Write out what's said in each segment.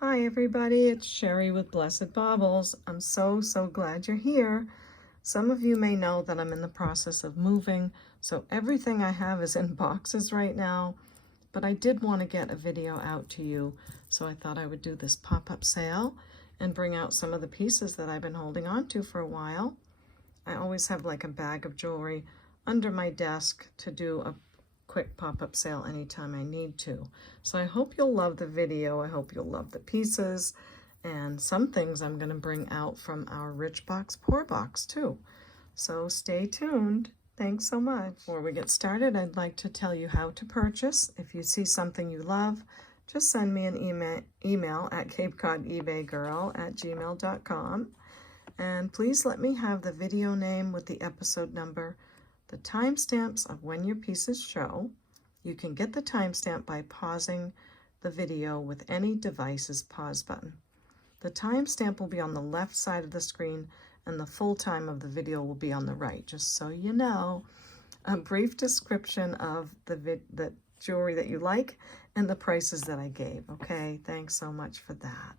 Hi everybody, it's Sherry with Blessed Baubles. I'm so glad you're here. Some of you may know that I'm in the process of moving, so everything I have is in boxes right now, but I did want to get a video out to you, so I thought I would do this pop-up sale and bring out some of the pieces that I've been holding on to for a while. I always have like a bag of jewelry under my desk to do a quick pop-up sale anytime I need to. So I hope you'll love the video. I hope you'll love the pieces and some things I'm going to bring out from our Rich Box Poor Box too. So stay tuned. Thanks so much. Before we get started, I'd like to tell you how to purchase. If you see something you love, just send me an email at CapeCodEbayGirl@gmail.com. And please let me have the video name with the episode number, the timestamps of when your pieces show. You can get the timestamp by pausing the video with any device's pause button. The timestamp will be on the left side of the screen and the full time of the video will be on the right, just so you know. A brief description of the jewelry that you like and the prices that I gave. Okay, thanks so much for that.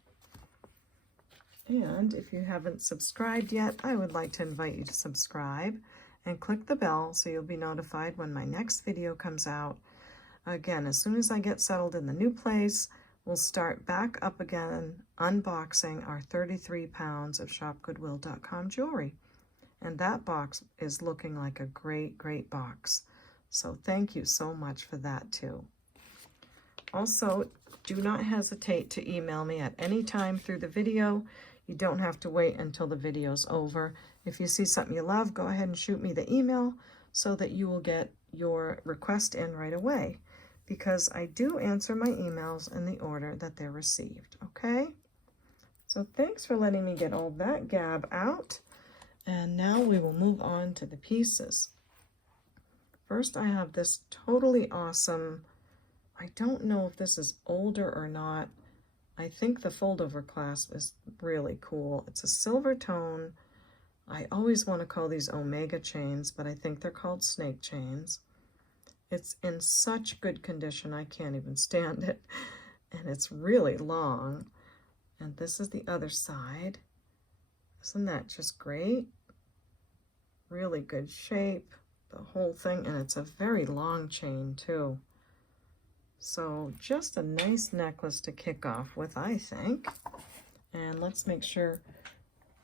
And if you haven't subscribed yet, I would like to invite you to subscribe and click the bell so you'll be notified when my next video comes out. Again, as soon as I get settled in the new place, we'll start back up again unboxing our 33 pounds of shopgoodwill.com jewelry. And that box is looking like a great box. So thank you so much for that too. Also, do not hesitate to email me at any time through the video. You don't have to wait until the video's over. If you see something you love, go ahead and shoot me the email so that you will get your request in right away, because I do answer my emails in the order that they're received, okay? So thanks for letting me get all that gab out. And now we will move on to the pieces. First, I have this totally awesome, I don't know if this is older or not. I think the fold-over clasp is really cool. It's a silver tone. I always want to call these omega chains, but I think they're called snake chains. It's in such good condition, I can't even stand it. And it's really long. And this is the other side. Isn't that just great? Really good shape, the whole thing, and it's a very long chain too. So just a nice necklace to kick off with, I think. And let's make sure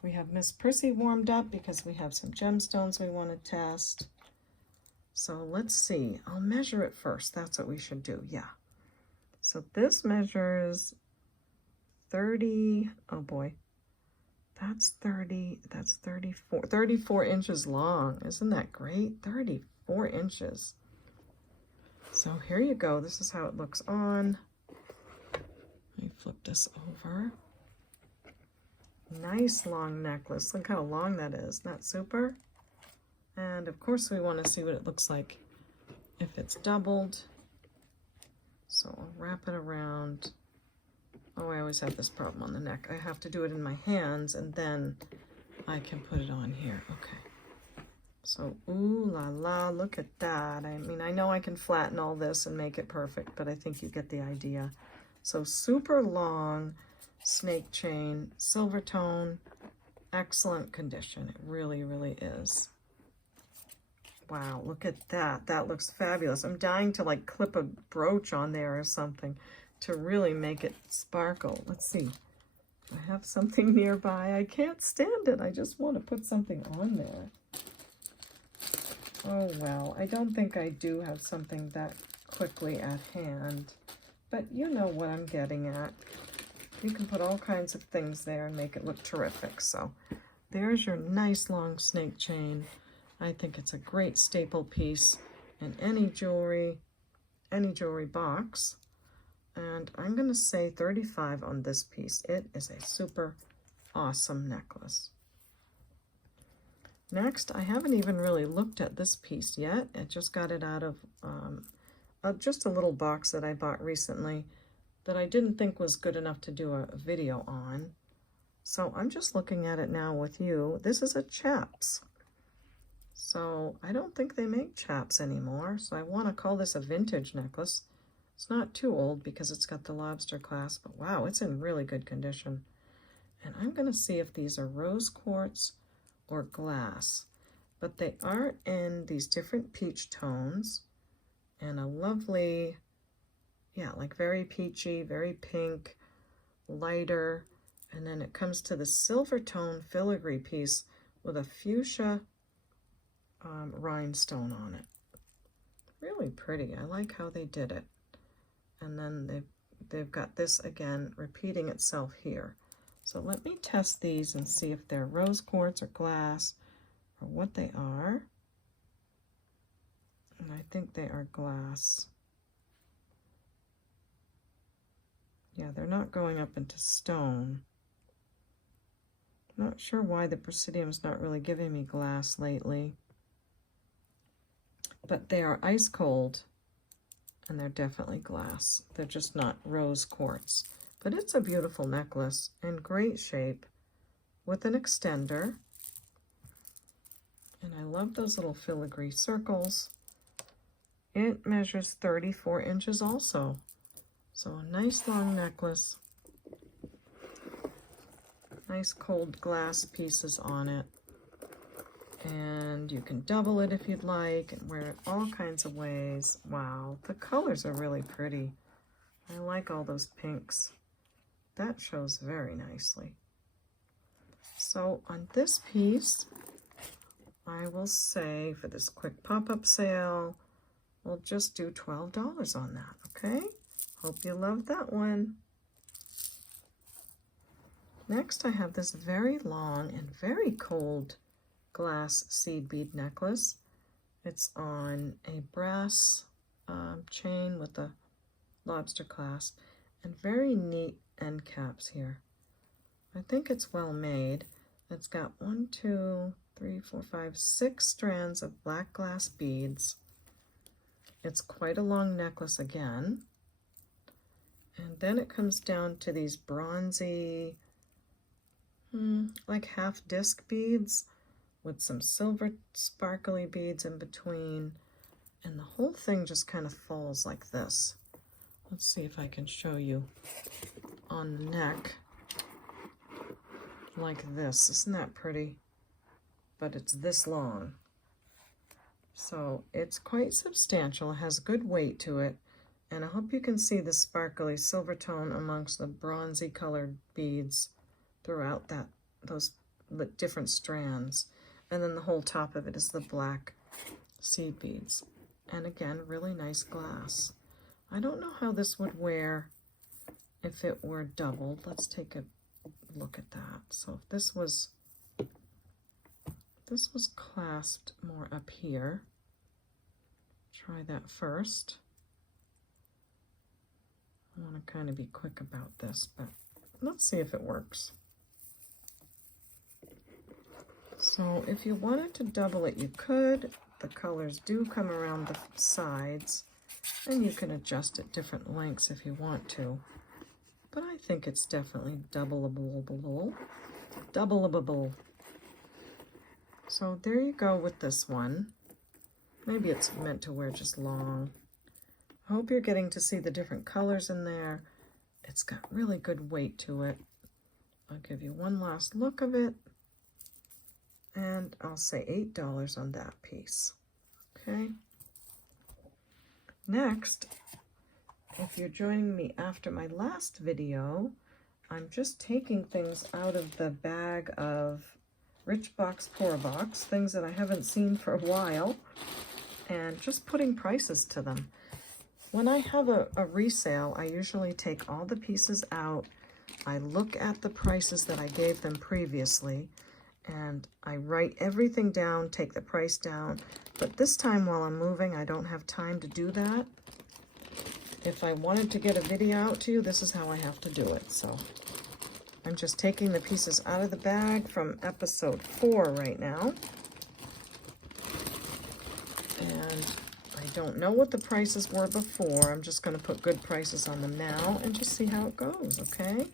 we have Miss Prissy warmed up because we have some gemstones we want to test. So let's see. I'll measure it first. That's what we should do. Yeah. So this measures 30. Oh boy. That's 30. That's 34. 34 inches long. Isn't that great? 34 inches. So here you go. This is how it looks on. Let me flip this over. Nice long necklace. Look how long that is. Isn't that super? And of course we want to see what it looks like if it's doubled. So I'll wrap it around. Oh, I always have this problem on the neck. I have to do it in my hands and then I can put it on here. Okay. So, ooh la la, look at that. I mean, I know I can flatten all this and make it perfect, but I think you get the idea. So super long snake chain, silver tone, excellent condition. It really is. Wow, look at that. That looks fabulous. I'm dying to like clip a brooch on there or something to really make it sparkle. Let's see. I have something nearby. I can't stand it. I just want to put something on there. Oh, well, I don't think I do have something that quickly at hand, but you know what I'm getting at. You can put all kinds of things there and make it look terrific. So there's your nice long snake chain. I think it's a great staple piece in any jewelry box. And I'm going to say 35 on this piece. It is a super awesome necklace. Next, I haven't even really looked at this piece yet. I just got it out of just a little box that I bought recently that I didn't think was good enough to do a video on. So I'm just looking at it now with you. This is a Chaps. So I don't think they make Chaps anymore. So I want to call this a vintage necklace. It's not too old because it's got the lobster clasp, but wow, it's in really good condition. And I'm going to see if these are rose quartz or glass, but they are in these different peach tones and a lovely, yeah, like very peachy, very pink, lighter, and then it comes to the silver tone filigree piece with a fuchsia rhinestone on it. Really pretty. I like how they did it. And then they've got this again repeating itself here. So let me test these and see if they're rose quartz or glass or what they are. And I think they are glass. Yeah, they're not going up into stone. Not sure why the Presidium's not really giving me glass lately. But they are ice cold, and they're definitely glass. They're just not rose quartz. But it's a beautiful necklace in great shape with an extender. And I love those little filigree circles. It measures 34 inches also. So a nice long necklace. Nice cold glass pieces on it. And you can double it if you'd like and wear it all kinds of ways. Wow, the colors are really pretty. I like all those pinks. That shows very nicely. So on this piece, I will say for this quick pop-up sale, we'll just do $12 on that, okay? Hope you love that one. Next, I have this very long and very cold glass seed bead necklace. It's on a brass chain with a lobster clasp and very neat end caps here. I think it's well made. It's got 1, 2, 3, 4, 5, 6 strands of black glass beads. It's quite a long necklace again. And then it comes down to these bronzy, like half disc beads with some silver sparkly beads in between. And the whole thing just kind of falls like this. Let's see if I can show you on the neck like this. Isn't that pretty? But it's this long. So it's quite substantial. It has good weight to it. And I hope you can see the sparkly silver tone amongst the bronzy colored beads throughout those different strands. And then the whole top of it is the black seed beads. And again, really nice glass. I don't know how this would wear if it were doubled. Let's take a look at that. So if this was clasped more up here, try that first. I want to kind of be quick about this, but let's see if it works. So if you wanted to double it, you could. The colors do come around the sides, and you can adjust at different lengths if you want to. But I think it's definitely doubleable. So there you go with this one. Maybe it's meant to wear just long. I hope you're getting to see the different colors in there. It's got really good weight to it. I'll give you one last look of it. And I'll say $8 on that piece. Okay. Next, if you're joining me after my last video, I'm just taking things out of the bag of Rich Box Poor Box, things that I haven't seen for a while, and just putting prices to them. When I have a resale, I usually take all the pieces out, I look at the prices that I gave them previously, and I write everything down, take the price down. But this time while I'm moving, I don't have time to do that. If I wanted to get a video out to you, this is how I have to do it. So I'm just taking the pieces out of the bag from episode 4 right now. And I don't know what the prices were before. I'm just going to put good prices on them now and just see how it goes, okay?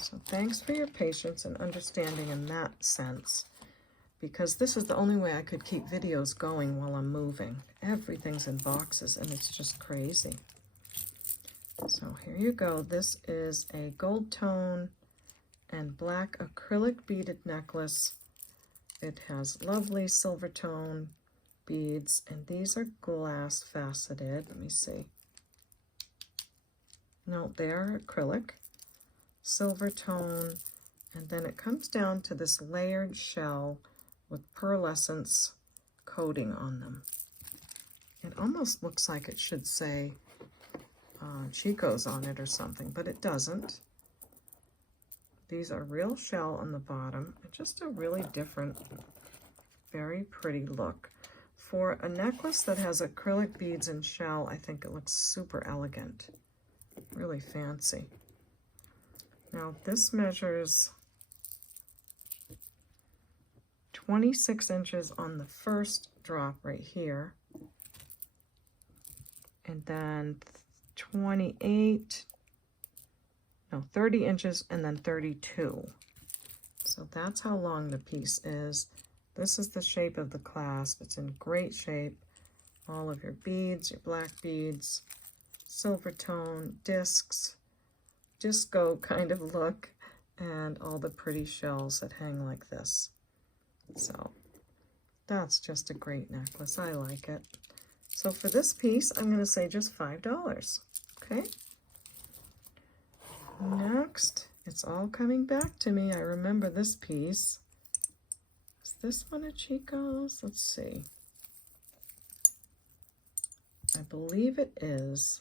So thanks for your patience and understanding in that sense, because this is the only way I could keep videos going while I'm moving. Everything's in boxes and it's just crazy. So here you go. This is a gold tone and black acrylic beaded necklace. It has lovely silver tone beads, and these are glass faceted. Let me see. No, they are acrylic, silver tone, and then it comes down to this layered shell with pearlescence coating on them. It almost looks like it should say Chicos on it or something, but it doesn't. These are real shell on the bottom. Just a really different, very pretty look. For a necklace that has acrylic beads and shell, I think it looks super elegant. Really fancy. Now this measures 26 inches on the first drop right here. And then 30 inches, and then 32. So that's how long the piece is. This is the shape of the clasp. It's in great shape. All of your beads, your black beads, silver tone, discs, disco kind of look, and all the pretty shells that hang like this. So that's just a great necklace. I like it. So for this piece, I'm going to say just $5. Okay. Next, it's all coming back to me. I remember this piece. Is this one a Chicos? Let's see. I believe it is.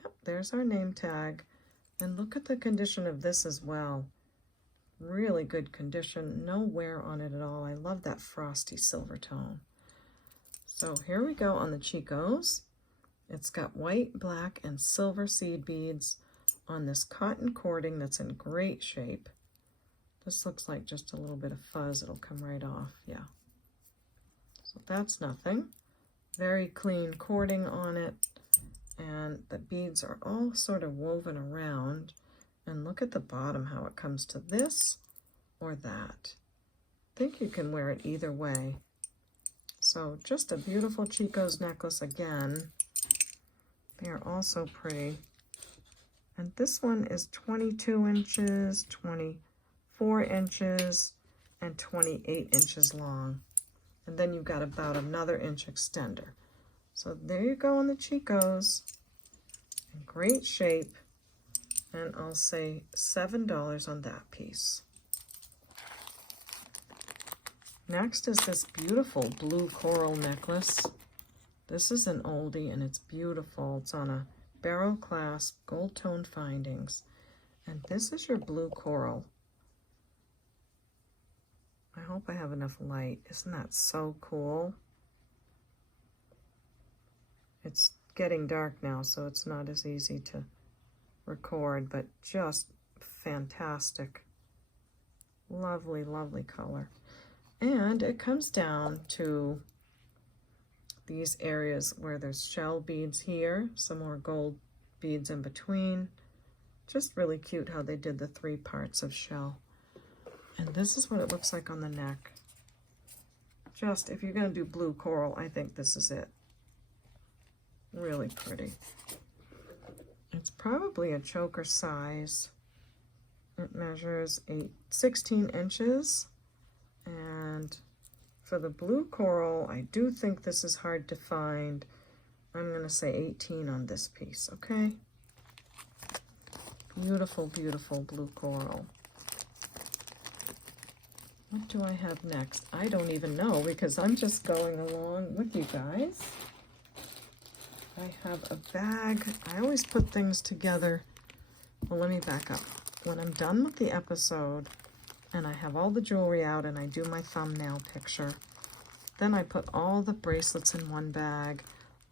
Yep, there's our name tag. And look at the condition of this as well. Really good condition. No wear on it at all. I love that frosty silver tone. So here we go on the Chicos. It's got white, black, and silver seed beads on this cotton cording that's in great shape. This looks like just a little bit of fuzz. It'll come right off. Yeah. So that's nothing. Very clean cording on it. And the beads are all sort of woven around. And look at the bottom, how it comes to this or that. I think you can wear it either way. So just a beautiful Chicos necklace again. They are also pretty. And this one is 22 inches, 24 inches, and 28 inches long. And then you've got about another inch extender. So there you go on the Chicos. In great shape. And I'll say $7 on that piece. Next is this beautiful blue coral necklace. This is an oldie and it's beautiful. It's on a barrel clasp, gold tone findings. And this is your blue coral. I hope I have enough light. Isn't that so cool? It's getting dark now, so it's not as easy to record, but just fantastic. Lovely, lovely color. And it comes down to these areas where there's shell beads here, some more gold beads in between. Just really cute how they did the 3 parts of shell. And this is what it looks like on the neck. Just, if you're going to do blue coral, I think this is it. Really pretty. It's probably a choker size. It measures 16 inches. And for the blue coral, I do think this is hard to find. I'm going to say 18 on this piece, okay? Beautiful, beautiful blue coral. What do I have next? I don't even know because I'm just going along with you guys. I have a bag. I always put things together. Well, let me back up. When I'm done with the episode and I have all the jewelry out and I do my thumbnail picture, then I put all the bracelets in one bag,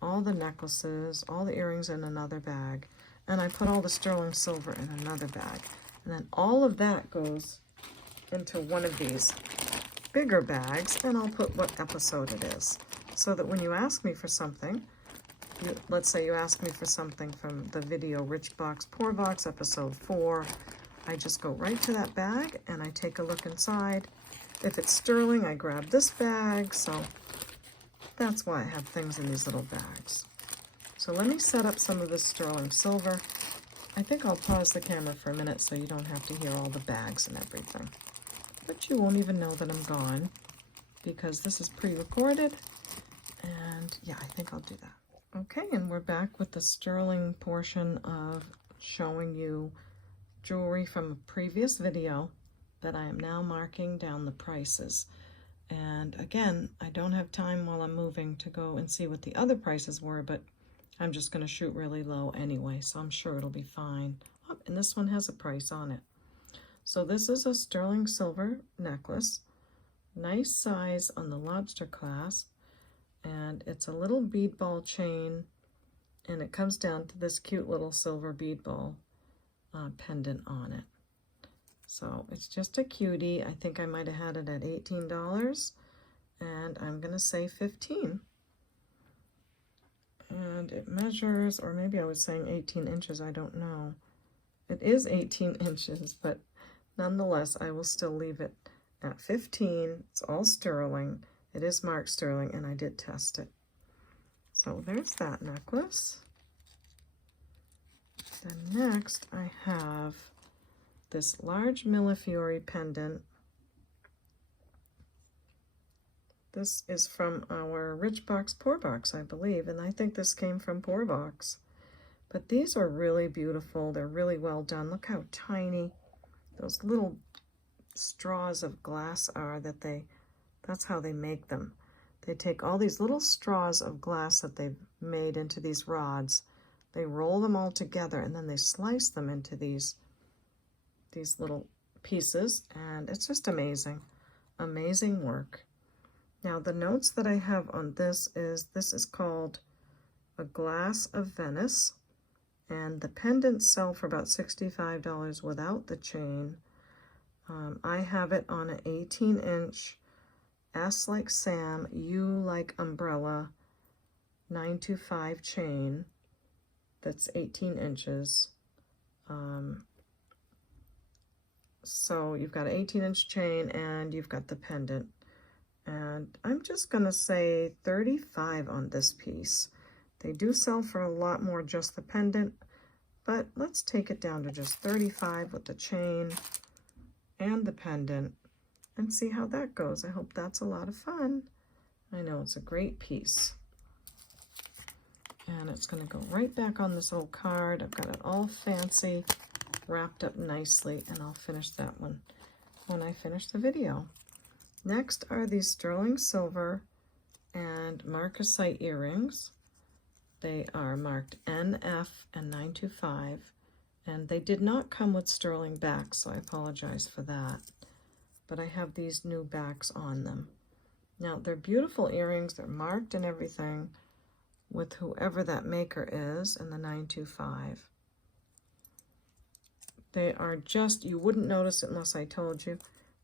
all the necklaces, all the earrings in another bag, and I put all the sterling silver in another bag. And then all of that goes into one of these bigger bags, and I'll put what episode it is. So that when you ask me for something, let's say you ask me for something from the video Rich Box, Poor Box, episode 4, I just go right to that bag and I take a look inside If it's sterling, I grab this bag, so that's why I have things in these little bags. So let me set up some of this sterling silver. I think I'll pause the camera for a minute so you don't have to hear all the bags and everything. But you won't even know that I'm gone because this is pre-recorded. And yeah, I think I'll do that. Okay, and we're back with the sterling portion of showing you jewelry from a previous video that I am now marking down the prices. And again, I don't have time while I'm moving to go and see what the other prices were, but I'm just going to shoot really low anyway, so I'm sure it'll be fine. Oh, and this one has a price on it. So this is a sterling silver necklace, nice size on the lobster clasp, and it's a little bead ball chain, and it comes down to this cute little silver bead ball pendant on it. So it's just a cutie. I think I might have had it at $18, and I'm gonna say 15. And it measures, or maybe I was saying 18 inches, I don't know. It is 18 inches, but nonetheless, I will still leave it at 15. It's all sterling. It is marked sterling, and I did test it. So there's that necklace. Then next, I have this large Millefiori pendant. This is from our Rich Box Poor Box, I believe, and I think this came from Poor Box. But these are really beautiful. They're really well done. Look how tiny those little straws of glass are that's how they make them. They take all these little straws of glass that they've made into these rods. They roll them all together, and then they slice them into these little pieces, and it's just amazing. Amazing work. Now, the notes that I have on this is called a Glass of Venice, and the pendants sell for about $65 without the chain. I have it on an 18-inch S like Sam, U like umbrella, 925 chain that's 18 inches. So you've got an 18-inch chain and you've got the pendant. And I'm just gonna say 35 on this piece. They do sell for a lot more just the pendant, but let's take it down to just 35 with the chain and the pendant and see how that goes. I hope that's a lot of fun. I know it's a great piece. And it's gonna go right back on this old card. I've got it all fancy, wrapped up nicely, and I'll finish that one when I finish the video. Next are these sterling silver and marcasite earrings. They are marked NF and 925, and they did not come with sterling backs, so I apologize for that. But I have these new backs on them. Now, they're beautiful earrings. They're marked and everything with whoever that maker is in the 925. They are just, you wouldn't notice it unless I told you,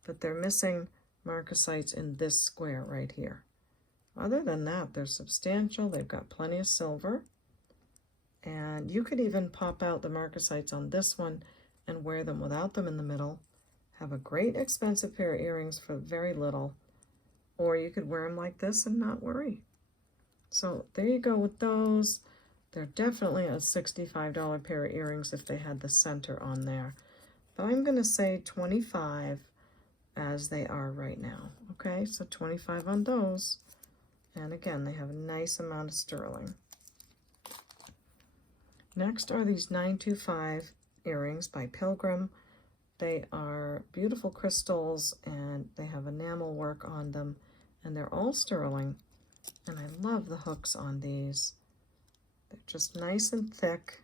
but they're missing marcasites in this square right here. Other than that, they're substantial. They've got plenty of silver. And you could even pop out the marcasites on this one and wear them without them in the middle. Have a great expensive pair of earrings for very little. Or you could wear them like this and not worry. So there you go with those. They're definitely a $65 pair of earrings if they had the center on there. But I'm going to say 25 as they are right now. Okay, so 25 on those. And again, they have a nice amount of sterling. Next are these 925 earrings by Pilgrim. They are beautiful crystals and they have enamel work on them. And they're all sterling. And I love the hooks on these. They're just nice and thick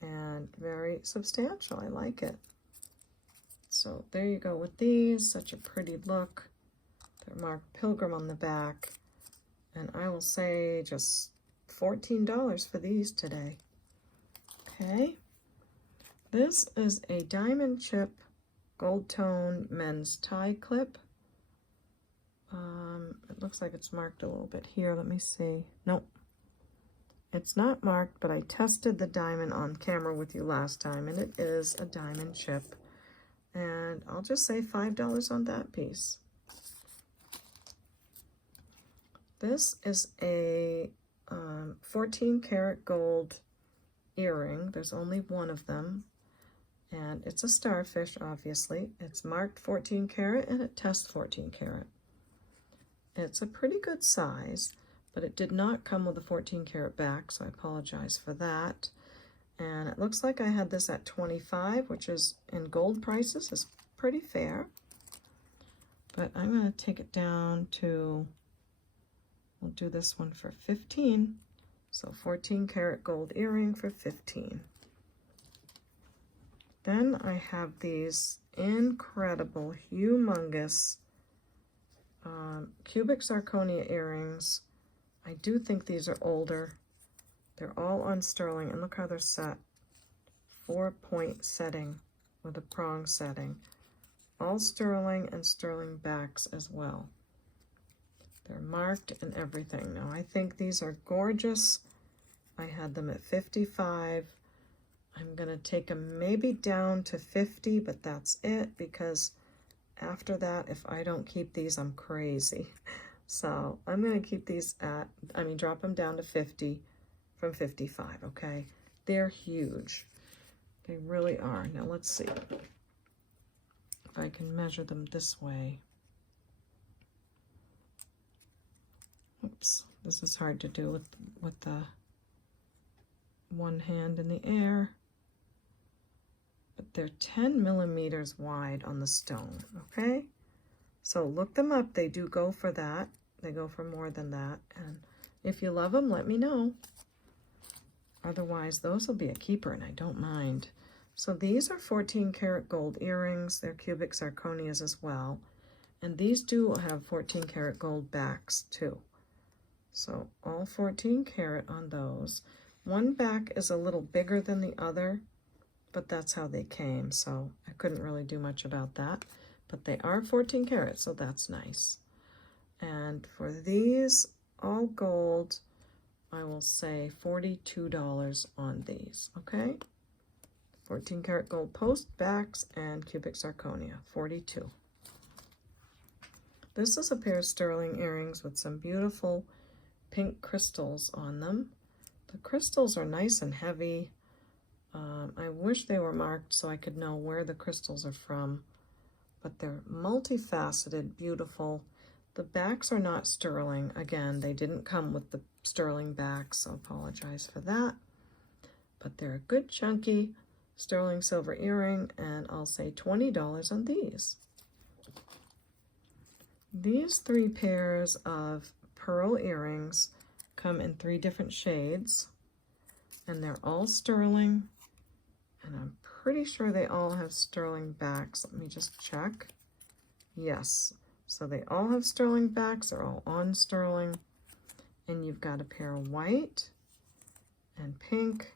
and very substantial. I like it. So there you go with these. Such a pretty look. They're marked Pilgrim on the back. And I will say just $14 for these today. Okay. This is a diamond chip gold tone men's tie clip. It looks like it's marked a little bit here. Let me see. Nope. It's not marked, but I tested the diamond on camera with you last time, and it is a diamond chip. And I'll just say $5 on that piece. This is a 14 karat gold earring. There's only one of them. And it's a starfish, obviously. It's marked 14 karat and it tests 14 karat. It's a pretty good size, but it did not come with a 14 karat back, so I apologize for that. And it looks like I had this at 25, which is in gold prices is pretty fair. But I'm going to take it down to, we'll do this one for 15. So 14 karat gold earring for 15. Then I have these incredible, humongous cubic zirconia earrings. I do think these are older. They're all on sterling, and look how they're set. 4-point setting with a prong setting. All sterling and sterling backs as well. They're marked and everything. Now I think these are gorgeous. I had them at 55. I'm gonna take them maybe down to 50, but that's it, because after that, if I don't keep these, I'm crazy. So I'm gonna keep these at, drop them down to 50 from 55, okay? They're huge. They really are. Now let's see if I can measure them this way. Oops, this is hard to do with the one hand in the air. But they're 10 millimeters wide on the stone, okay? So look them up. They do go for that. They go for more than that. And if you love them, let me know. Otherwise, those will be a keeper, and I don't mind. So these are 14 karat gold earrings. They're cubic zirconias as well. And these do have 14 karat gold backs too. So all 14 karat on those. One back is a little bigger than the other, but that's how they came, so I couldn't really do much about that. But they are 14 karat, so that's nice. And for these, all gold, I will say $42 on these, okay? 14 karat gold post, backs, and cubic zirconia, 42. This is a pair of sterling earrings with some beautiful pink crystals on them. The crystals are nice and heavy. I wish they were marked so I could know where the crystals are from, but they're multifaceted, beautiful. The backs are not sterling. Again, they didn't come with the sterling backs, so I apologize for that. But they're a good chunky sterling silver earring, and I'll say $20 on these. These 3 pairs of pearl earrings come in 3 different shades, and they're all sterling, and I'm pretty sure they all have sterling backs. Let me just check. Yes, so they all have sterling backs. They're all on sterling, and you've got a pair of white and pink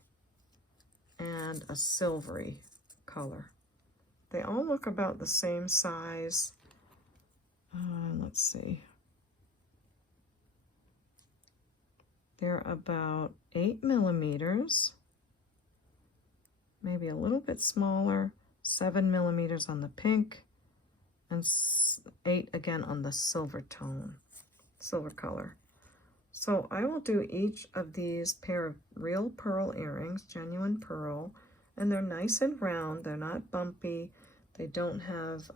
and a silvery color. They all look about the same size. Let's see. They're about 8 millimeters, maybe a little bit smaller, 7 millimeters on the pink, and 8 again on the silver tone, silver color. So I will do each of these pair of real pearl earrings, genuine pearl, and they're nice and round. They're not bumpy. They don't have,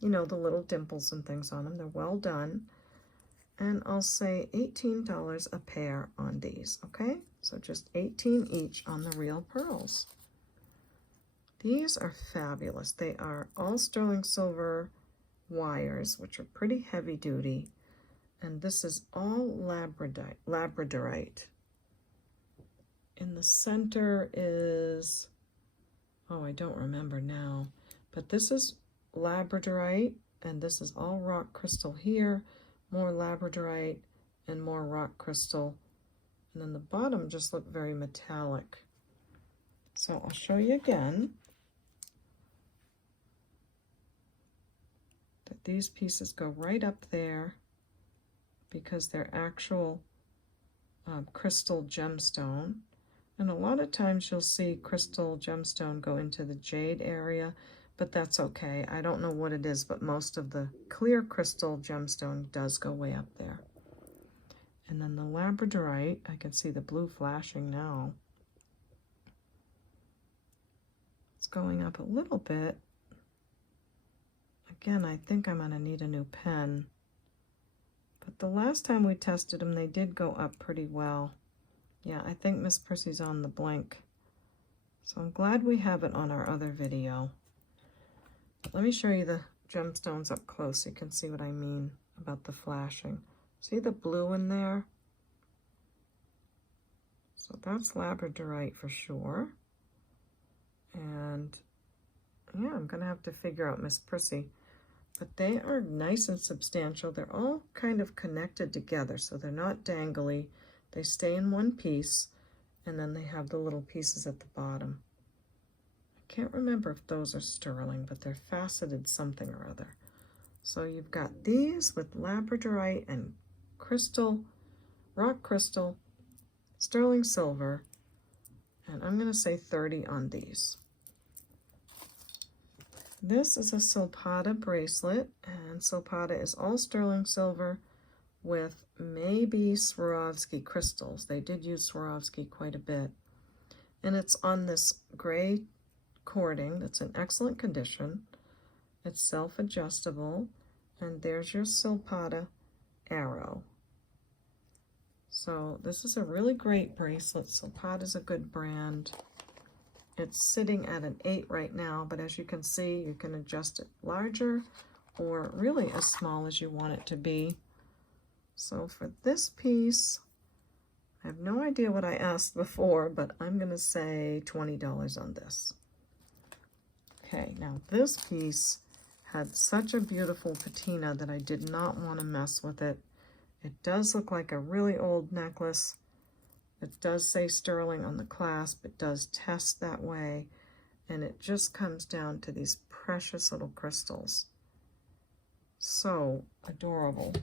you know, the little dimples and things on them. They're well done. And I'll say $18 a pair on these, okay? So just 18 each on the real pearls. These are fabulous. They are all sterling silver wires, which are pretty heavy duty. And this is all labradorite. In the center is, oh, I don't remember now, but this is labradorite, and this is all rock crystal here. More labradorite and more rock crystal, and then the bottom just looked very metallic. So I'll show you again that these pieces go right up there because they're actual crystal gemstone, and a lot of times you'll see crystal gemstone go into the jade area, but that's okay. I don't know what it is, but most of the clear crystal gemstone does go way up there. And then the labradorite, I can see the blue flashing now. It's going up a little bit. Again, I think I'm gonna need a new pen. But the last time we tested them, they did go up pretty well. Yeah, I think Miss Prissy's on the blink. So I'm glad we have it on our other video. Let me show you the gemstones up close so you can see what I mean about the flashing. See the blue in there? So that's labradorite for sure. And yeah, I'm gonna have to figure out Miss Prissy. But they are nice and substantial. They're all kind of connected together, so they're not dangly. They stay in one piece, and then they have the little pieces at the bottom. I can't remember if those are sterling, but they're faceted something or other. So you've got these with labradorite and crystal, rock crystal, sterling silver, and I'm gonna say 30 on these. This is a Silpata bracelet, and Silpata is all sterling silver with maybe Swarovski crystals. They did use Swarovski quite a bit. And it's on this gray cording that's in excellent condition. It's self-adjustable, and there's your Silpata arrow. So this is a really great bracelet. Silpata is a good brand. It's sitting at an 8 right now, but as you can see, you can adjust it larger or really as small as you want it to be. So for this piece, I have no idea what I asked before, but I'm gonna say $20 on this. Okay, now this piece had such a beautiful patina that I did not want to mess with it. It does look like a really old necklace. It does say sterling on the clasp. It does test that way. And it just comes down to these precious little crystals. So adorable.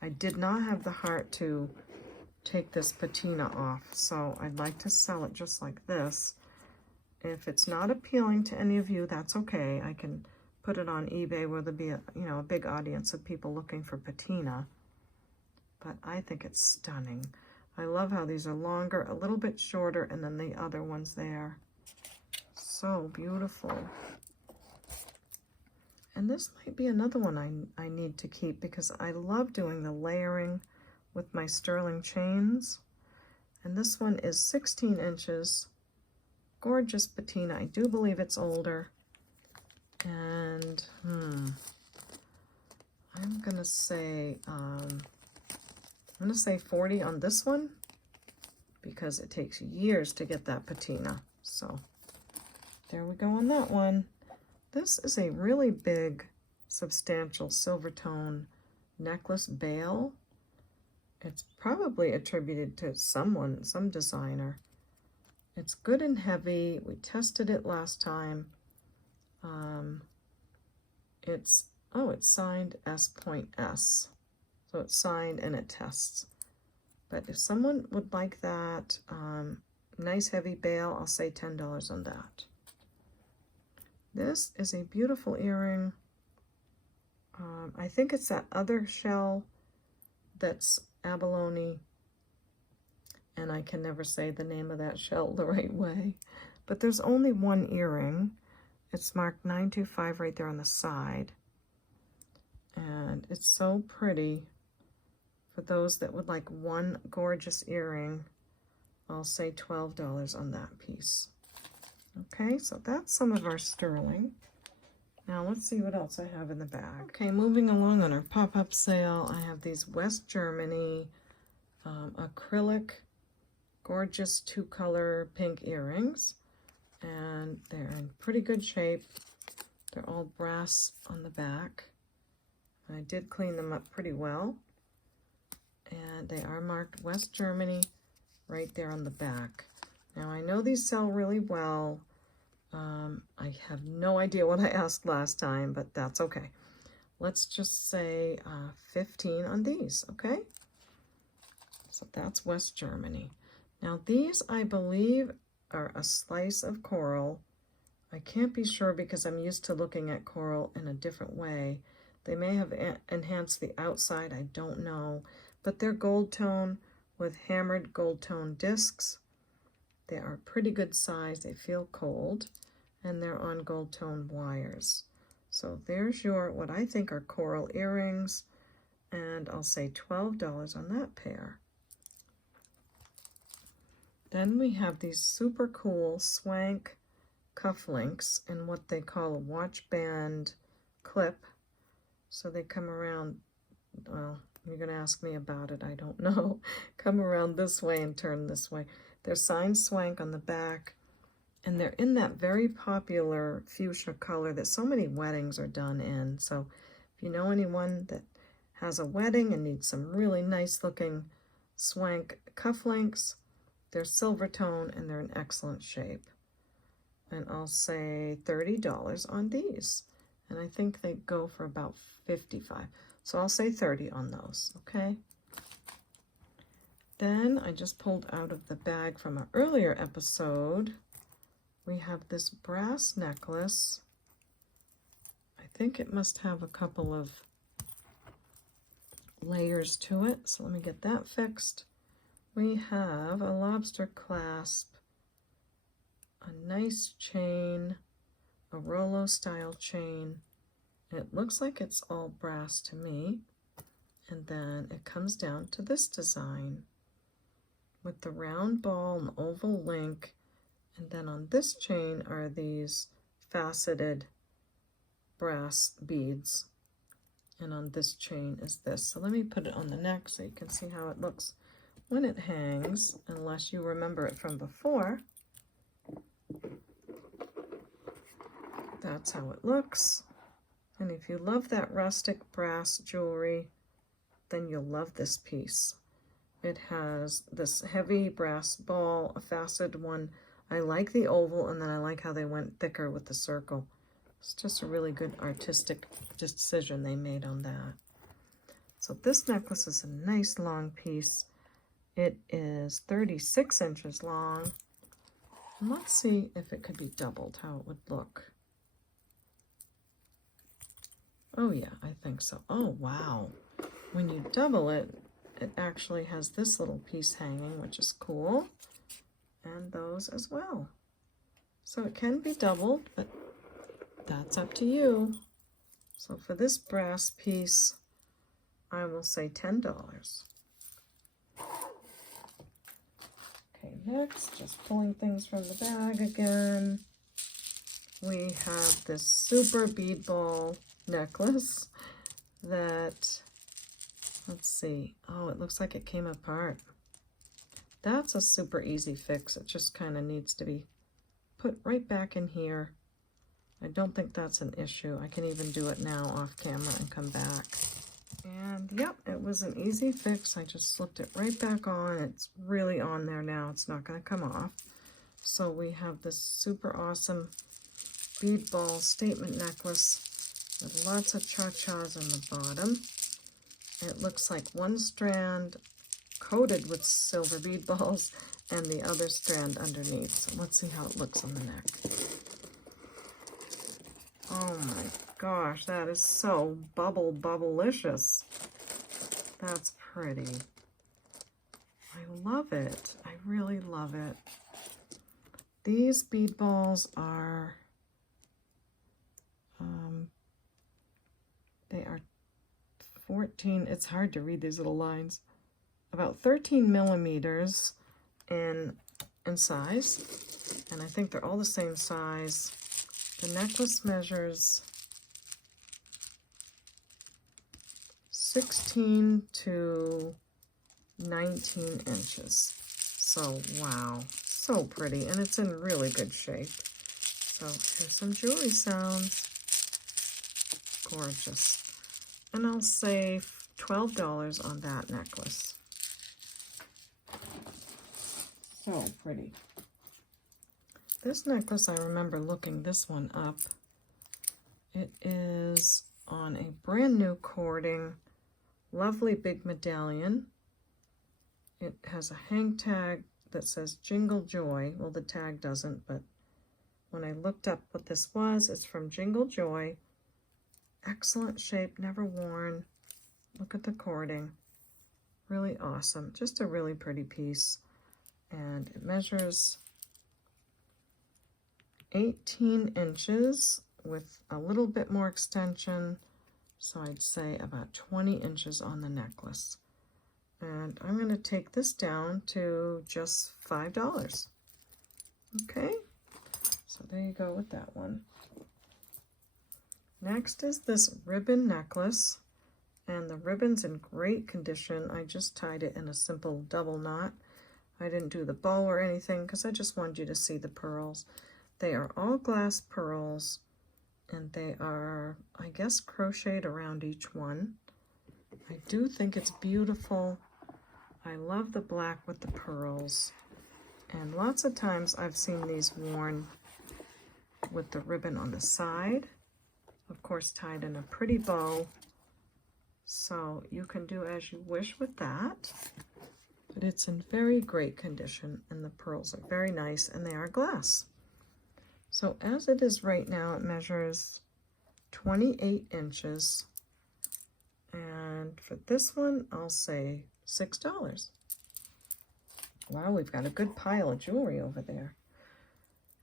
I did not have the heart to take this patina off, so I'd like to sell it just like this. If it's not appealing to any of you, that's okay. I can put it on eBay where there'll be a big audience of people looking for patina. But I think it's stunning. I love how these are longer, a little bit shorter, and then the other ones there. So beautiful. And this might be another one I need to keep because I love doing the layering with my sterling chains. And this one is 16 inches. Gorgeous patina. I do believe it's older. And I'm gonna say 40 on this one because it takes years to get that patina. So there we go on that one. This is a really big, substantial silver tone necklace bail. It's probably attributed to someone, some designer. It's good and heavy. We tested it last time. It's signed S.S. So it's signed and it tests. But if someone would like that, nice heavy bail, I'll say $10 on that. This is a beautiful earring. I think it's that other shell that's abalone. And I can never say the name of that shell the right way. But there's only one earring. It's marked 925 right there on the side. And it's so pretty. For those that would like one gorgeous earring, I'll say $12 on that piece. Okay, so that's some of our sterling. Now let's see what else I have in the bag. Okay, moving along on our pop-up sale, I have these West Germany acrylic gorgeous 2-color pink earrings, and they're in pretty good shape. They're all brass on the back. I did clean them up pretty well, and they are marked West Germany right there on the back. Now I know these sell really well. I have no idea what I asked last time, but that's okay. Let's just say 15 on these, okay? So that's West Germany. Now these, I believe, are a slice of coral. I can't be sure because I'm used to looking at coral in a different way. They may have enhanced the outside, I don't know. But they're gold tone with hammered gold tone discs. They are pretty good size, they feel cold, and they're on gold tone wires. So there's your, what I think are coral earrings, and I'll say $12 on that pair. Then we have these super cool swank cufflinks in what they call a watch band clip. So they come around, well, you're going to ask me about it, I don't know. Come around this way and turn this way. They're signed swank on the back, and they're in that very popular fuchsia color that so many weddings are done in. So if you know anyone that has a wedding and needs some really nice looking swank cufflinks, they're silver tone and they're in excellent shape. And I'll say $30 on these. And I think they go for about $55. So I'll say $30 on those, okay? Then I just pulled out of the bag from an earlier episode. We have this brass necklace. I think it must have a couple of layers to it. So let me get that fixed. We have a lobster clasp, a nice chain, a Rollo style chain. It looks like it's all brass to me. And then it comes down to this design with the round ball and oval link. And then on this chain are these faceted brass beads. And on this chain is this. So let me put it on the neck so you can see how it looks when it hangs, unless you remember it from before. That's how it looks. And if you love that rustic brass jewelry, then you'll love this piece. It has this heavy brass ball, a faceted one. I like the oval, and then I like how they went thicker with the circle. It's just a really good artistic decision they made on that. So this necklace is a nice long piece. It is 36 inches long. And let's see if it could be doubled, how it would look. Oh yeah, I think so. Oh wow. When you double it, it actually has this little piece hanging, which is cool. And those as well. So it can be doubled, but that's up to you. So for this brass piece, I will say $10. Okay, next, just pulling things from the bag again. We have this super bead ball necklace that, let's see, oh, it looks like it came apart. That's a super easy fix. It just kind of needs to be put right back in here. I don't think that's an issue. I can even do it now off camera and come back. And yep, it was an easy fix. I just slipped it right back on. It's really on there now. It's not going to come off. So we have this super awesome bead ball statement necklace with lots of cha-chas on the bottom. It looks like one strand coated with silver bead balls and the other strand underneath. So let's see how it looks on the neck. Oh my gosh, that is so bubblicious. That's pretty. I love it. I really love it. These bead balls are, they are 14, it's hard to read these little lines, about 13 millimeters in size, and I think they're all the same size. The necklace measures 16 to 19 inches. So, wow, so pretty, and it's in really good shape. So, here's some jewelry sounds. Gorgeous. And I'll say $12 on that necklace. So pretty. This necklace, I remember looking this one up. It is on a brand new cording, lovely big medallion. It has a hang tag that says Jingle Joy. Well, the tag doesn't, but when I looked up what this was, it's from Jingle Joy. Excellent shape, never worn. Look at the cording. Really awesome. Just a really pretty piece. And it measures 18 inches with a little bit more extension. So I'd say about 20 inches on the necklace. And I'm going to take this down to just $5. Okay, so there you go with that one. Next is this ribbon necklace. And the ribbon's in great condition. I just tied it in a simple double knot. I didn't do the bow or anything because I just wanted you to see the pearls. They are all glass pearls, and they are, I guess, crocheted around each one. I do think it's beautiful. I love the black with the pearls. And lots of times I've seen these worn with the ribbon on the side. Of course, tied in a pretty bow. So you can do as you wish with that, but it's in very great condition, and the pearls are very nice, and they are glass. So as it is right now, it measures 28 inches, and for this one, I'll say $6. Wow, we've got a good pile of jewelry over there.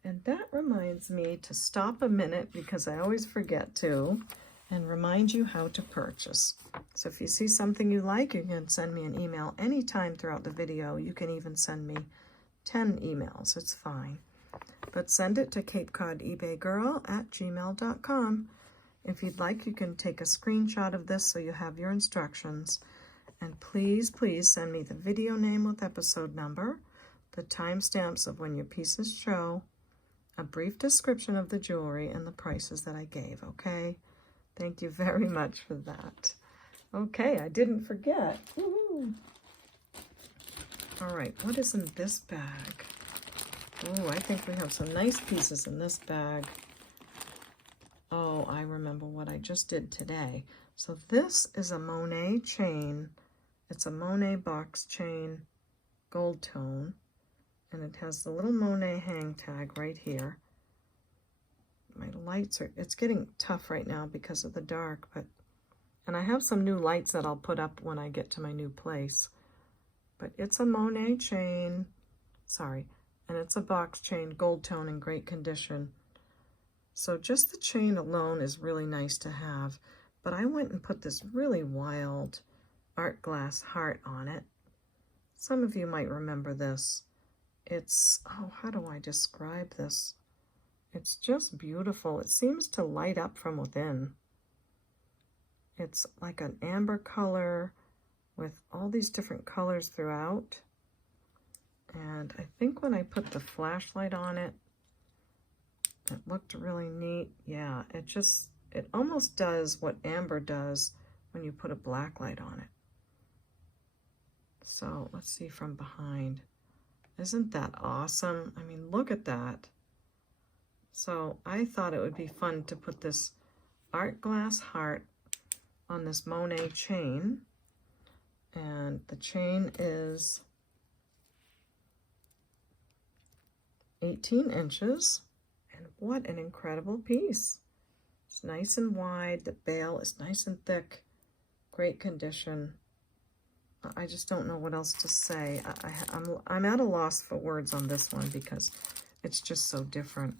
And that reminds me to stop a minute, because I always forget to, and remind you how to purchase. So if you see something you like, you can send me an email anytime throughout the video. You can even send me 10 emails, it's fine. But send it to CapeCodEbayGirl@gmail.com. If you'd like, you can take a screenshot of this so you have your instructions. And please, please send me the video name with episode number, the timestamps of when your pieces show, a brief description of the jewelry, and the prices that I gave, okay? Thank you very much for that. Okay, I didn't forget. Woohoo! All right, what is in this bag? Oh, I think we have some nice pieces in this bag. Oh, I remember what I just did today. So this is a Monet chain. It's a Monet box chain, gold tone, and it has the little Monet hang tag right here. My lights are, it's getting tough right now because of the dark, and I have some new lights that I'll put up when I get to my new place. But it's a Monet chain, and it's a box chain, gold tone, in great condition. So just the chain alone is really nice to have, but I went and put this really wild art glass heart on it. Some of you might remember this. It's, oh, how do I describe this? It's just beautiful. It seems to light up from within. It's like an amber color with all these different colors throughout. And I think when I put the flashlight on it, it looked really neat. Yeah, it almost does what amber does when you put a black light on it. So let's see from behind. Isn't that awesome? I mean, look at that. So I thought it would be fun to put this art glass heart on this Monet chain. And the chain is 18 inches. And what an incredible piece. It's nice and wide. The bail is nice and thick. Great condition. I just don't know what else to say. I'm at a loss for words on this one because it's just so different.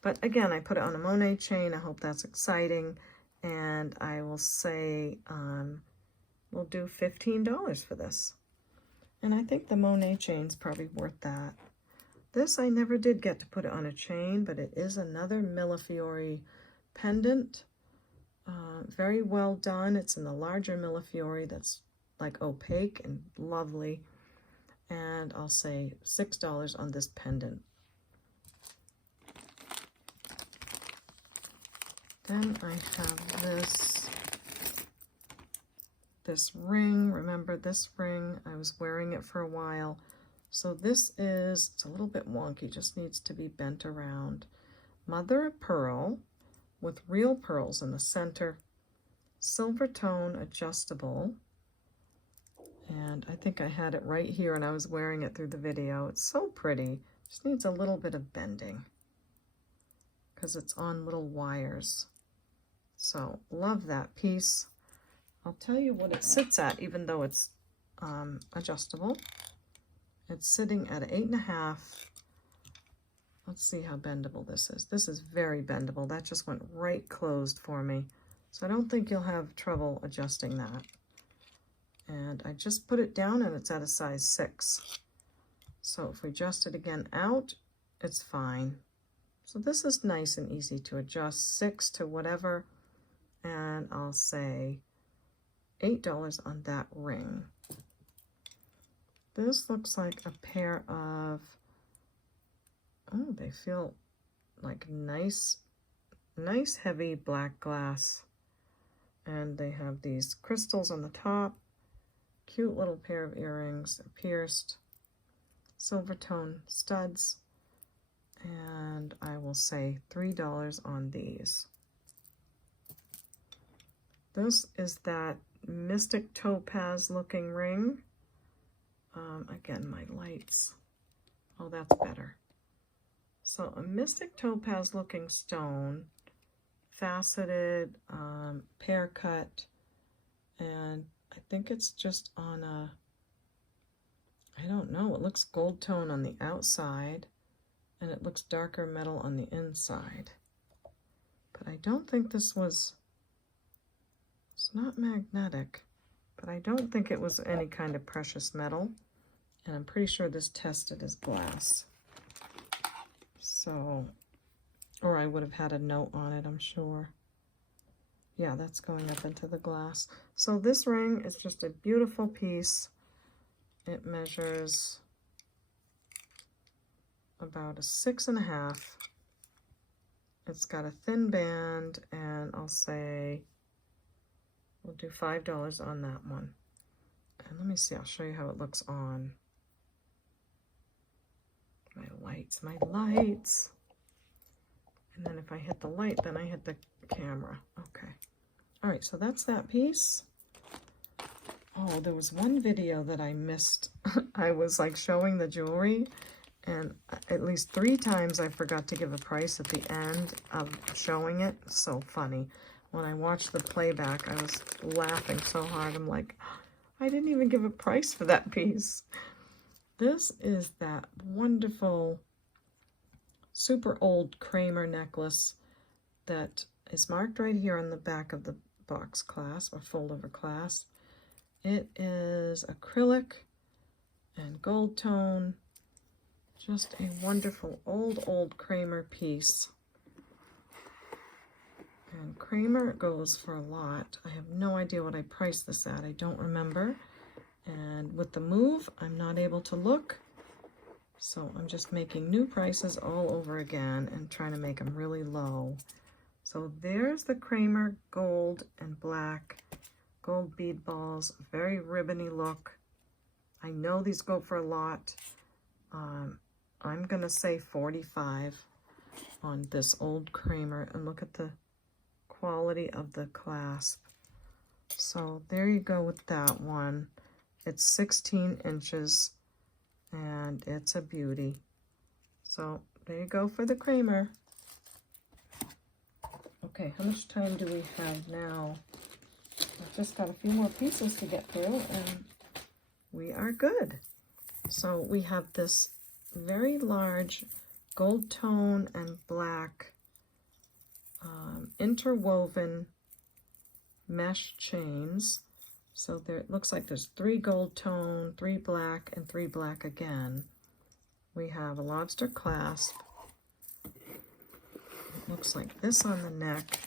But again, I put it on a Monet chain. I hope that's exciting. And I will say we'll do $15 for this. And I think the Monet chain's probably worth that. This I never did get to put it on a chain, but it is another Millefiori pendant. Very well done. It's in the larger Millefiori that's like opaque and lovely. And I'll say $6 on this pendant. Then I have this ring. Remember this ring? I was wearing it for a while. So this is, it's a little bit wonky, just needs to be bent around. Mother of pearl with real pearls in the center. Silver tone, adjustable. And I think I had it right here and I was wearing it through the video. It's so pretty. Just needs a little bit of bending. because it's on little wires. So love that piece. I'll tell you what it sits at, even though it's adjustable. It's sitting at 8.5. Let's see how bendable this is. This is very bendable. That just went right closed for me. So I don't think you'll have trouble adjusting that. And I just put it down and it's at a size 6. So if we adjust it again out, it's fine. So this is nice and easy to adjust, 6 to whatever. And I'll say $8 on that ring. This looks like a pair of, oh, they feel like nice heavy black glass. And they have these crystals on the top. Cute little pair of earrings, pierced, silver tone studs. And I will say $3 on these. This is that mystic topaz looking ring. Again, my lights. Oh, that's better. So a mystic topaz looking stone, faceted, pear cut, and I think it's just on a, I don't know, it looks gold tone on the outside, and it looks darker metal on the inside. But I don't think this was, it's not magnetic, but I don't think it was any kind of precious metal. And I'm pretty sure this tested as glass. So, or I would have had a note on it, I'm sure. Yeah, that's going up into the glass. So this ring is just a beautiful piece. It measures about a 6.5. It's got a thin band, and I'll say we'll do $5 on that one. And let me see, I'll show you how it looks on. My lights. And then if I hit the light, then I hit the camera. Okay. All right, so that's that piece. Oh, there was one video that I missed. I was like showing the jewelry, and at least 3 times I forgot to give a price at the end of showing it. So funny. When I watched the playback, I was laughing so hard. I'm like, I didn't even give a price for that piece. This is that wonderful, super old Kramer necklace that is marked right here on the back of the box clasp or fold over clasp. It is acrylic and gold tone. Just a wonderful old Kramer piece. And Kramer goes for a lot. I have no idea what I priced this at. I don't remember. And with the move, I'm not able to look. So I'm just making new prices all over again and trying to make them really low. So there's the Kramer gold and black gold bead balls. Very ribbony look. I know these go for a lot. I'm going to say $45 on this old Kramer. And look at the quality of the clasp. So there you go with that one. It's 16 inches and it's a beauty. So there you go for the Kramer. Okay, how much time do we have now? I've just got a few more pieces to get through and we are good. So we have this very large gold tone and black interwoven mesh chains. So there, it looks like there's 3 gold tone, 3 black, and 3 black again. We have a lobster clasp. It looks like this on the neck.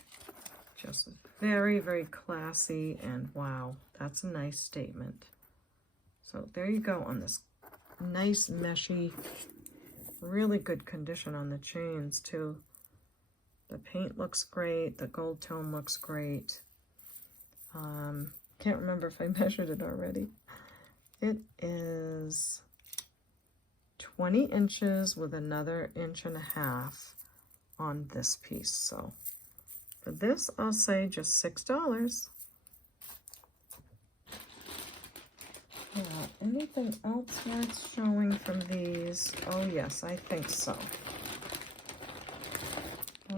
Just very, very classy, and wow, that's a nice statement. So there you go on this nice meshy, really good condition on the chains too. The paint looks great, the gold tone looks great. Can't remember if I measured it already. It is 20 inches with another 1.5 inches on this piece. So for this, I'll say just $6. Anything else worth showing from these? Oh yes, I think so.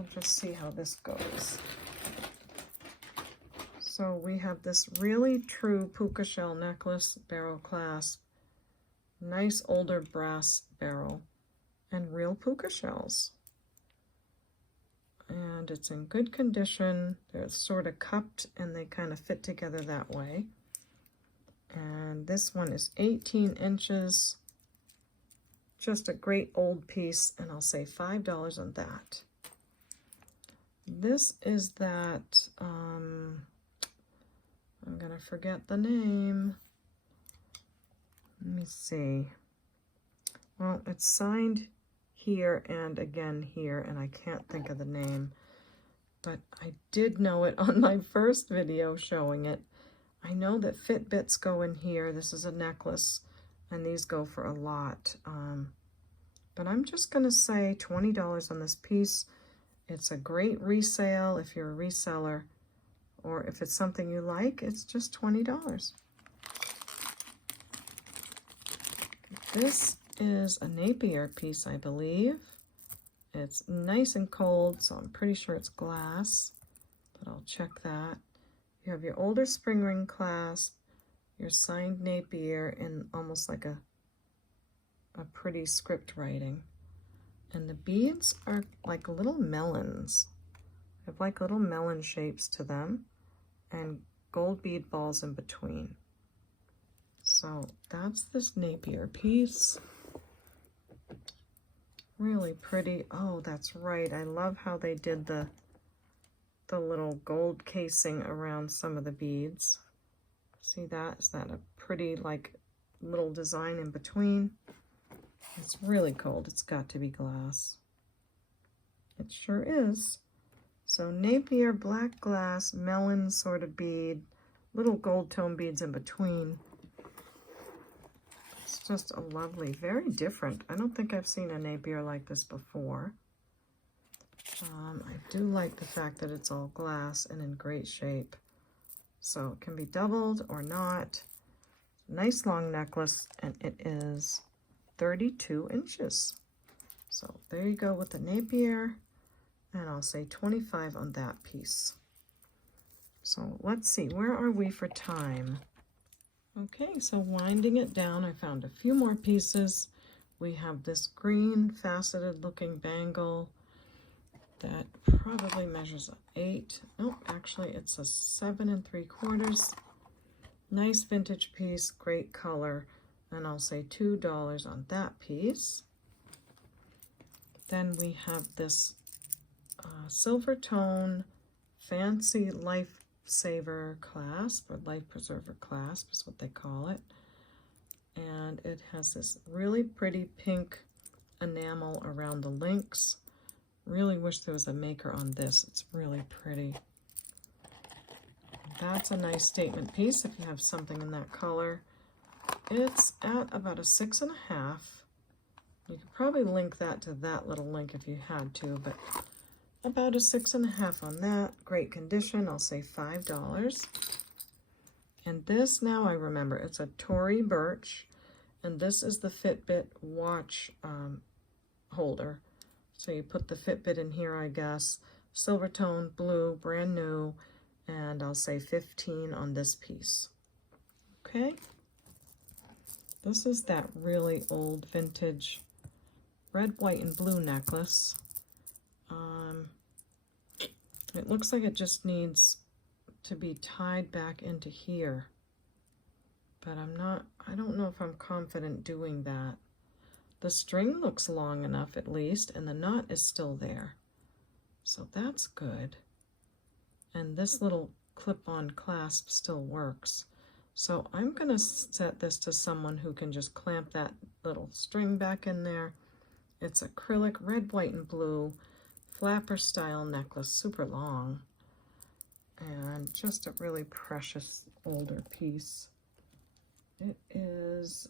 we'll just see how this goes. So we have this really true puka shell necklace, barrel clasp, nice older brass barrel, and real puka shells. And it's in good condition. They're sort of cupped and they kind of fit together that way. And this one is 18 inches. Just a great old piece, and I'll say $5 on that. This is that, I'm gonna forget the name. Let me see. Well, it's signed here and again here, and I can't think of the name, but I did know it on my first video showing it. I know that Fitbits go in here. This is a necklace, and these go for a lot. But I'm just gonna say $20 on this piece. It's a great resale if you're a reseller, or if it's something you like, it's just $20. This is a Napier piece, I believe. It's nice and cold, so I'm pretty sure it's glass, but I'll check that. You have your older spring ring clasp, your signed Napier in almost like a pretty script writing. And the beads are like little melons. They have like little melon shapes to them, and gold bead balls in between. So that's this Napier piece. Really pretty. Oh, that's right. I love how they did the little gold casing around some of the beads. See that? Is that a pretty like little design in between? It's really cold. It's got to be glass. It sure is. So Napier black glass melon sort of bead, little gold tone beads in between. It's just a lovely, very different. I don't think I've seen a Napier like this before. I do like the fact that it's all glass and in great shape. So it can be doubled or not. Nice long necklace, and it is 32 inches. So there you go with the Napier, and I'll say 25 on that piece. So let's see, where are we for time? Okay, so winding it down, I found a few more pieces. We have this green faceted looking bangle that probably measures an 8. Oh, actually it's a 7 3/4. Nice vintage piece, great color, and I'll say $2 on that piece. Then we have this silver tone fancy lifesaver clasp, or life preserver clasp is what they call it. And it has this really pretty pink enamel around the links. Really wish there was a maker on this. It's really pretty. That's a nice statement piece if you have something in that color. It's at about a 6.5. You could probably link that to that little link if you had to, but about a 6.5 on that. Great condition. I'll say $5. And this, now I remember, it's a Tory Birch, and this is the Fitbit watch holder. So you put the Fitbit in here, I guess. Silver tone, blue, brand new, and I'll say 15 on this piece. Okay. This is that really old vintage red, white, and blue necklace. It looks like it just needs to be tied back into here, but I don't know if I'm confident doing that. The string looks long enough at least, and the knot is still there, so that's good. And this little clip-on clasp still works. So I'm gonna set this to someone who can just clamp that little string back in there. It's acrylic, red, white, and blue, flapper style necklace, super long, and just a really precious older piece. It is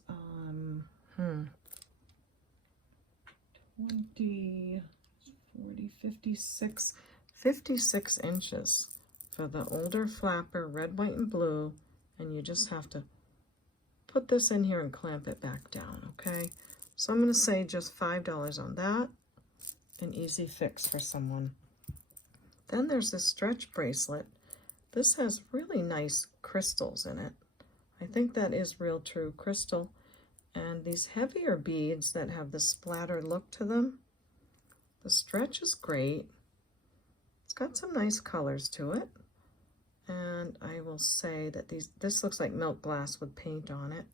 20, 40, 56 inches for the older flapper, red, white, and blue, and you just have to put this in here and clamp it back down, okay? So I'm going to say just $5 on that, an easy fix for someone. Then there's this stretch bracelet. This has really nice crystals in it. I think that is real true crystal. And these heavier beads that have the splatter look to them. The stretch is great. It's got some nice colors to it. And I will say that this looks like milk glass with paint on it.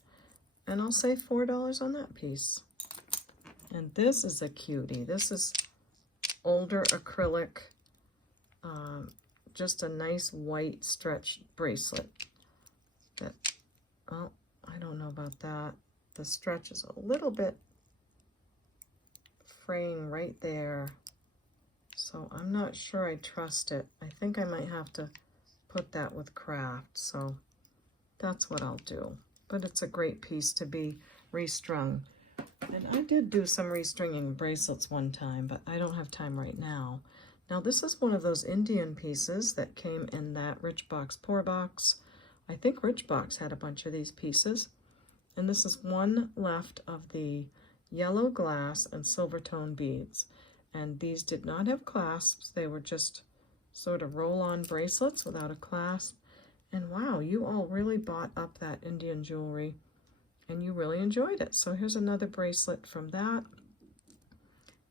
And I'll say $4 on that piece. And this is a cutie. This is older acrylic, just a nice white stretch bracelet. That, oh, I don't know about that. The stretch is a little bit fraying right there. So I'm not sure I trust it. I think I might have to put that with craft. So that's what I'll do. But it's a great piece to be restrung. And I did do some restringing bracelets one time, but I don't have time right now. Now this is one of those Indian pieces that came in that Rich Box Poor Box. I think Rich Box had a bunch of these pieces. And this is one left of the yellow glass and silver tone beads. And these did not have clasps. They were just sort of roll-on bracelets without a clasp. And wow, you all really bought up that Indian jewelry and you really enjoyed it. So here's another bracelet from that.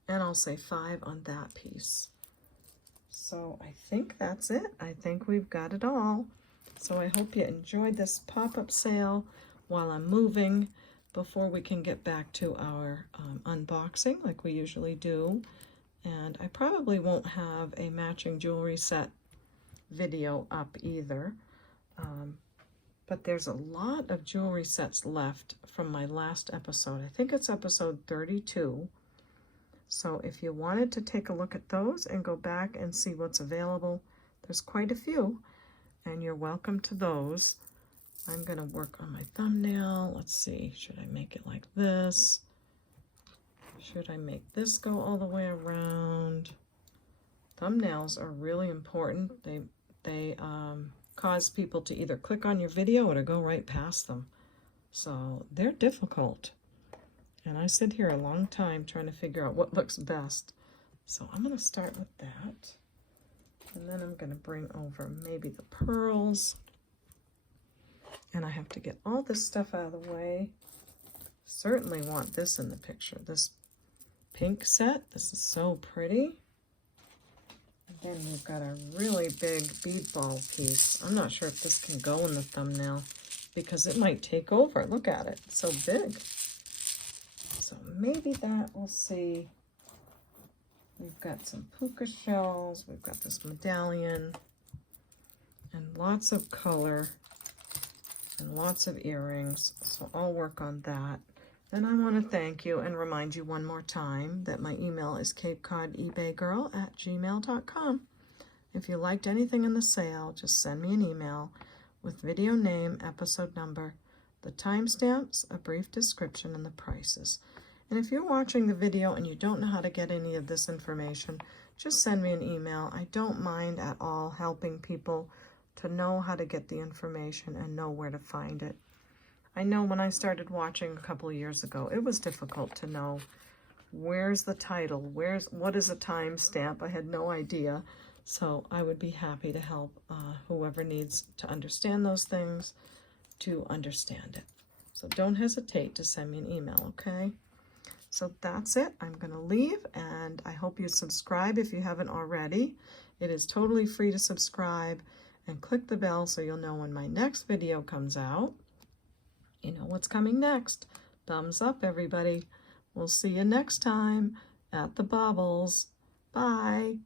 And I'll say $5 on that piece. So I think that's it. I think we've got it all. So I hope you enjoyed this pop-up sale while I'm moving before we can get back to our unboxing like we usually do. And I probably won't have a matching jewelry set video up either. But there's a lot of jewelry sets left from my last episode. I think it's episode 32. So if you wanted to take a look at those and go back and see what's available, there's quite a few, and you're welcome to those. I'm going to work on my thumbnail. Let's see, should I make it like this? Should I make this go all the way around? Thumbnails are really important. They cause people to either click on your video or to go right past them. So they're difficult. And I sit here a long time trying to figure out what looks best. So I'm going to start with that. And then I'm going to bring over maybe the pearls. And I have to get all this stuff out of the way. Certainly want this in the picture. This pink set. This is so pretty. And then we've got a really big bead ball piece. I'm not sure if this can go in the thumbnail because it might take over. Look at it. It's so big. So maybe that, we'll see. We've got some puka shells. We've got this medallion. And lots of color. And lots of earrings. So I'll work on that. Then I want to thank you and remind you one more time that my email is CapeCodEbayGirl@gmail.com. If you liked anything in the sale, just send me an email with video name, episode number, the timestamps, a brief description, and the prices. And if you're watching the video and you don't know how to get any of this information, just send me an email. I don't mind at all helping people to know how to get the information and know where to find it. I know when I started watching a couple of years ago, it was difficult to know where's the title, what is a timestamp. I had no idea. So I would be happy to help whoever needs to understand those things to understand it. So don't hesitate to send me an email, okay? So that's it. I'm going to leave, and I hope you subscribe if you haven't already. It is totally free to subscribe, and click the bell so you'll know when my next video comes out. You know what's coming next. Thumbs up, everybody. We'll see you next time at the Baubles. Bye.